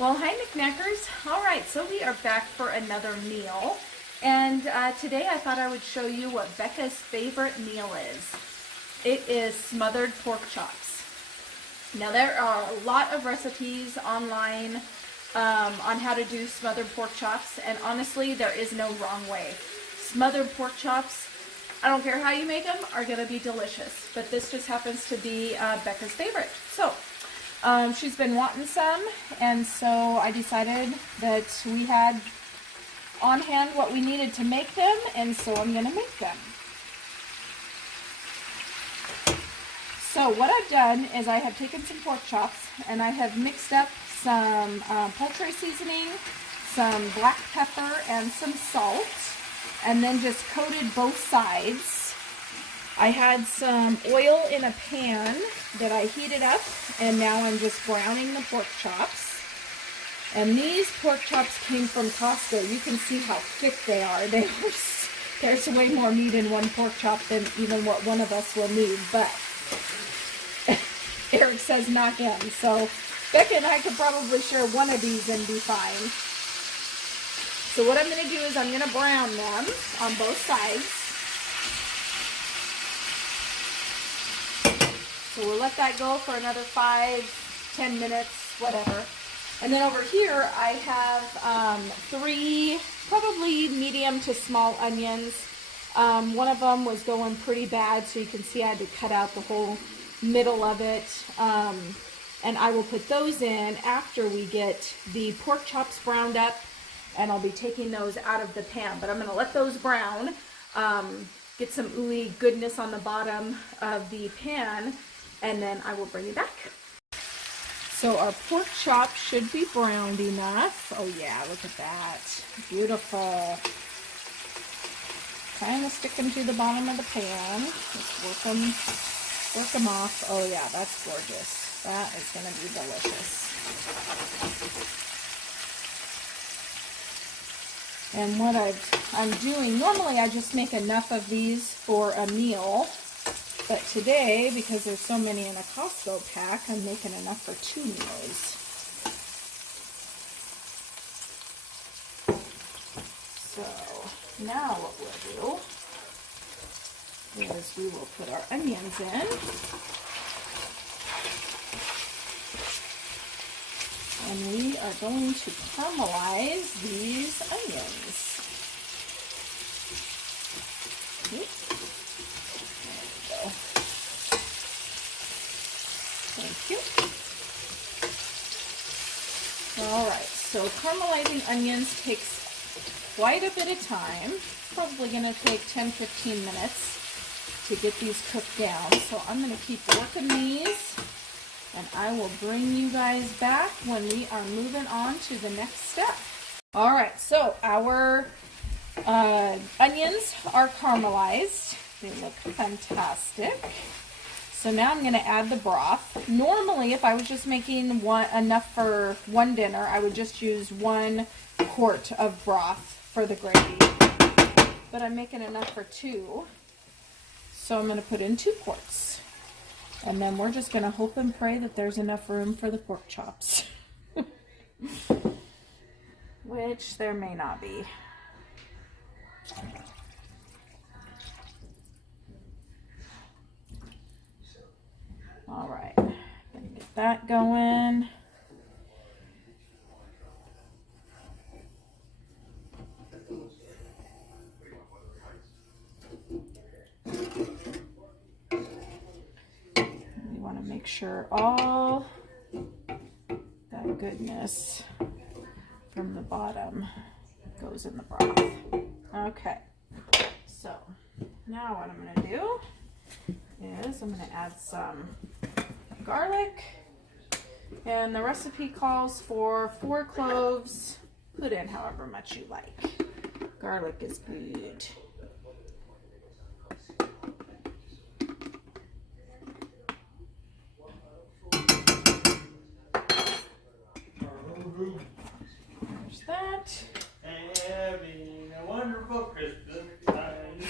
Well, hi NicNaccers. All right, so we are back for another meal. And today I thought I would show you what Bekah's favorite meal is. It is smothered pork chops. Now there are a lot of recipes online on how to do smothered pork chops. And honestly, there is no wrong way. Smothered pork chops, I don't care how you make them, are going to be delicious. But this just happens to be Bekah's favorite. So she's been wanting some, and so I decided that we had on hand what we needed to make them, and so I'm going to make them. So what I've done is I have taken some pork chops, and I have mixed up some poultry seasoning, some black pepper, and some salt, and then just coated both sides. I had some oil in a pan that I heated up, and now I'm just browning the pork chops. And these pork chops came from Costco. You can see how thick they are. There's way more meat in one pork chop than even what one of us will need, but Eric says not him. So Bekah and I could probably share one of these and be fine. So what I'm going to do is I'm going to brown them on both sides. So we'll let that go for another 5-10 minutes, whatever. And then over here I have 3 probably medium to small onions. One of them was going pretty bad, so you can see I had to cut out the whole middle of it. And I will put those in after we get the pork chops browned up, and I'll be taking those out of the pan. But I'm going to let those brown, get some ooey goodness on the bottom of the pan, and then I will bring you back. So our pork chop should be browned enough. Oh yeah, look at that. Beautiful. Kind of stick them to the bottom of the pan. Just work them off. Oh yeah, that's gorgeous. That is going to be delicious. And what I'm doing, normally I just make enough of these for a meal. But today, because there's so many in a Costco pack, I'm making enough for 2 meals. So now what we'll do is we will put our onions in. And we are going to caramelize these onions. Oops. Thank you. Alright, so caramelizing onions takes quite a bit of time. Probably going to take 10-15 minutes to get these cooked down. So I'm going to keep working these, and I will bring you guys back when we are moving on to the next step. Alright, so our onions are caramelized. They look fantastic. So now I'm going to add the broth. Normally, if I was just making enough for one dinner, I would just use 1 quart of broth for the gravy. But I'm making enough for 2. So I'm going to put in 2 quarts. And then we're just going to hope and pray that there's enough room for the pork chops. Which there may not be. All right, gonna get that going. We want to make sure all that goodness from the bottom goes in the broth. Okay, so now what I'm going to do is I'm going to add some garlic, and the recipe calls for 4 cloves. Put in however much you like. Garlic is good. There's that. Having a wonderful Christmas time.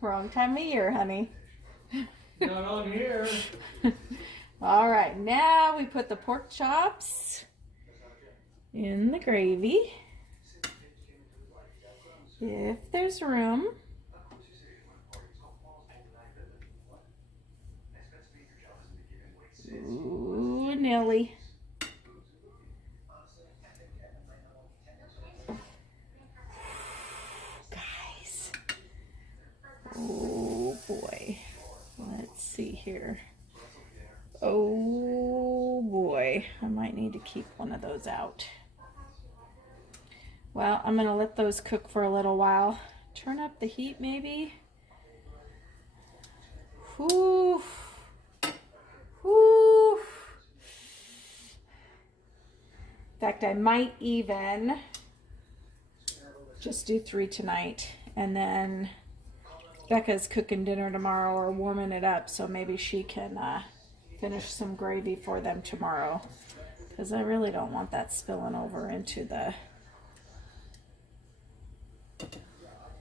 Wrong time of year, honey. Not on here. All right, now we put the pork chops in the gravy, if there's room. Ooh, Nelly. Guys. Oh boy. Let's see here. Oh boy. I might need to keep one of those out. Well, I'm going to let those cook for a little while. Turn up the heat maybe. Whew. Whew. In fact, I might even just do 3 tonight, and then Bekah's cooking dinner tomorrow or warming it up, so maybe she can finish some gravy for them tomorrow, because I really don't want that spilling over into the...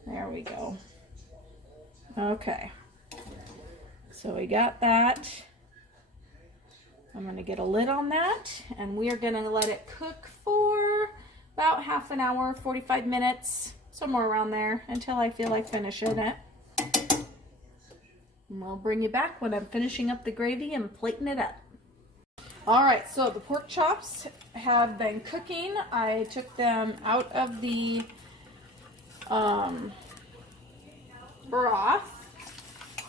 There we go. Okay, so we got that. I'm going to get a lid on that, and we are going to let it cook for about half an hour, 45 minutes, somewhere around there, until I feel like finishing it. And we'll bring you back when I'm finishing up the gravy and plating it up. All right, so the pork chops have been cooking. I took them out of the broth.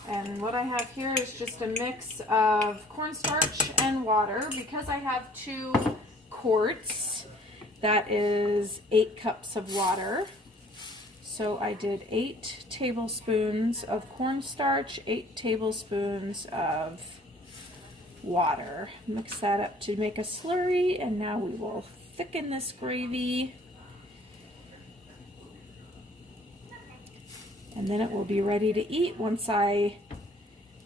And what I have here is just a mix of cornstarch and water. Because I have 2 quarts, that is 8 cups of water. So I did 8 tablespoons of cornstarch, 8 tablespoons of water. Mix that up to make a slurry, and now we will thicken this gravy. And then it will be ready to eat once I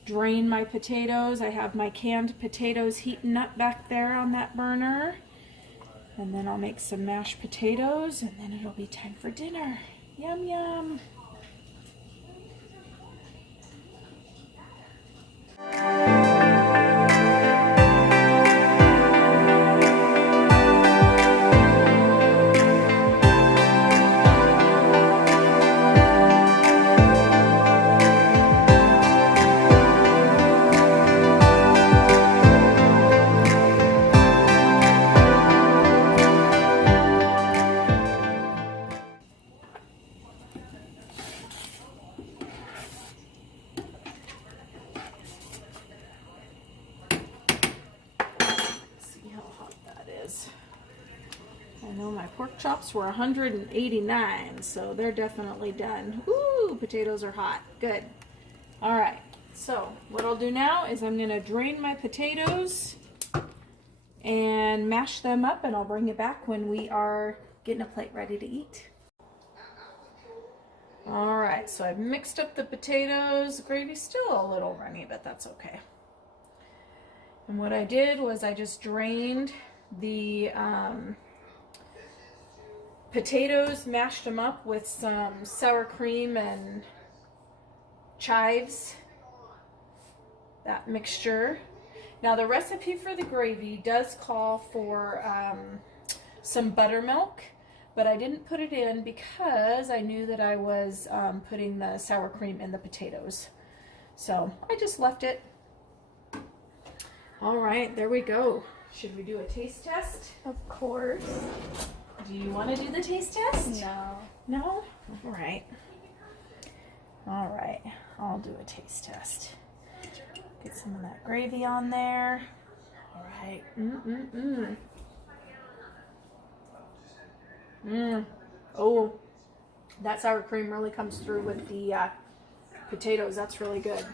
drain my potatoes. I have my canned potatoes heating up back there on that burner. And then I'll make some mashed potatoes, and then it'll be time for dinner. Yum, yum. I know my pork chops were 189, so they're definitely done. Ooh, potatoes are hot. Good. All right, so what I'll do now is I'm going to drain my potatoes and mash them up, and I'll bring it back when we are getting a plate ready to eat. All right, so I've mixed up the potatoes. The gravy's still a little runny, but that's okay. And what I did was I just drained the potatoes, mashed them up with some sour cream and chives, that mixture. Now the recipe for the gravy does call for some buttermilk, but I didn't put it in because I knew that I was putting the sour cream in the potatoes. So I just left it. All right, there we go. Should we do a taste test? Of course. Do you want to do the taste test? No. No? All right. All right, I'll do a taste test. Get some of that gravy on there. All right. Oh, that sour cream really comes through with the potatoes. That's really good.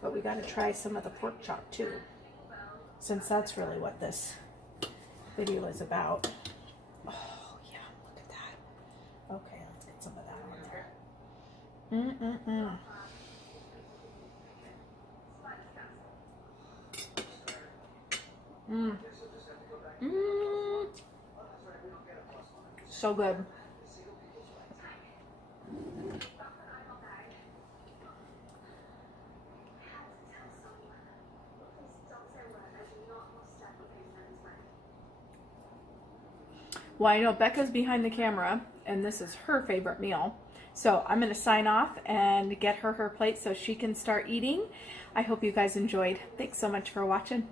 But we got to try some of the pork chop too, since that's really what this video is about. Oh yeah, look at that. Okay, let's get some of that on there. So good. Well, I know Becca's behind the camera, and this is her favorite meal. So I'm going to sign off and get her plate so she can start eating. I hope you guys enjoyed. Thanks so much for watching.